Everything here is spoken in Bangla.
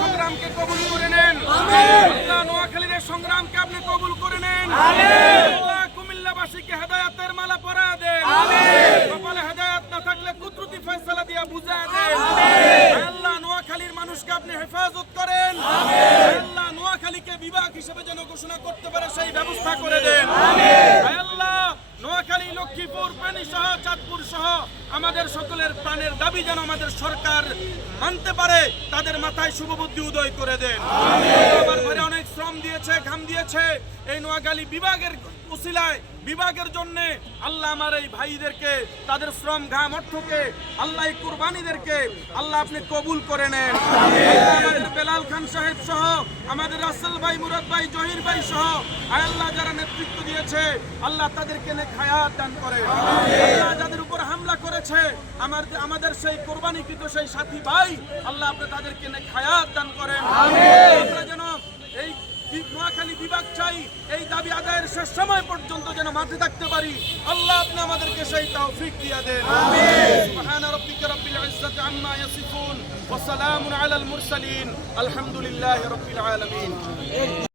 সংগ্রামকে কবুল করে নেন। আল্লাহ নোয়াখালীর সংগ্রামকে আপনি কবুল করে নেন। আল্লাহ কুমিল্লাবাসীকে হেদায়েতের মালা পরা দেন। কপালে হেদায়েত না থাকলে কুদরতি ফয়সালা দিয়া বুঝা দেন। আল্লাহ নোয়াখালীর মানুষকে আপনি হেফাজত করেন। আল্লাহ নোয়াখালীকে বিভাগ হিসেবে যেন ঘোষণা করতে পারে সেই ব্যবস্থা করে দেন। আল্লাহ নোয়াখালী, লক্ষ্মীপুর, ফেনী সহ চাঁদপুর সহ আমাদের সকলের প্রাণের দাবি যেন আমাদের সরকার মানতে পারে, তাদের মাথায় শুভবুদ্ধি উদয় করে দেন। আমার ঘরে অনেক শ্রম দিয়েছে, ঘাম দিয়েছে এই নোয়াখালী বিভাগের উসিলায়, বিভাগের জন্য আল্লাহ আমার এই ভাইদেরকে, তাদের শ্রম ঘাম অর্থকে, আল্লাহ কুরবানিদেরকে আল্লাহ আপনি কবুল করে নেন। আমাদের বেলাল খান সাহেব সহ, আমাদের রাসেল ভাই, মুরাদ ভাই, জহির ভাই সহ আল্লাহ যারা নেতৃত্ব দিয়েছে আল্লাহ তাদেরকে নেক হায়াত দান করেন। আল্লাহ যাদের উপর হামলা করেছে আমাদের সেই কোরবানিকৃত সেই সাথী ভাই, আল্লাহ আপনি তাদেরকে নেক হায়াত দান করেন। আমরা যেন এই নোয়াখালী বিভাগ চাই, এই দাবি আদায়ের শেষ সময় পর্যন্ত যেন মাঠে থাকতে পারি, আল্লাহ আপনি আমাদেরকে সেই তৌফিক দিয়ে দেন। সুবহানা রাব্বিকা রাব্বিল ইজ্জাতি আম্মা ইয়াসিফুন ওয়া সালামুন আলাল মুরসালিন আলহামদুলিল্লাহি রাব্বিল আলামিন।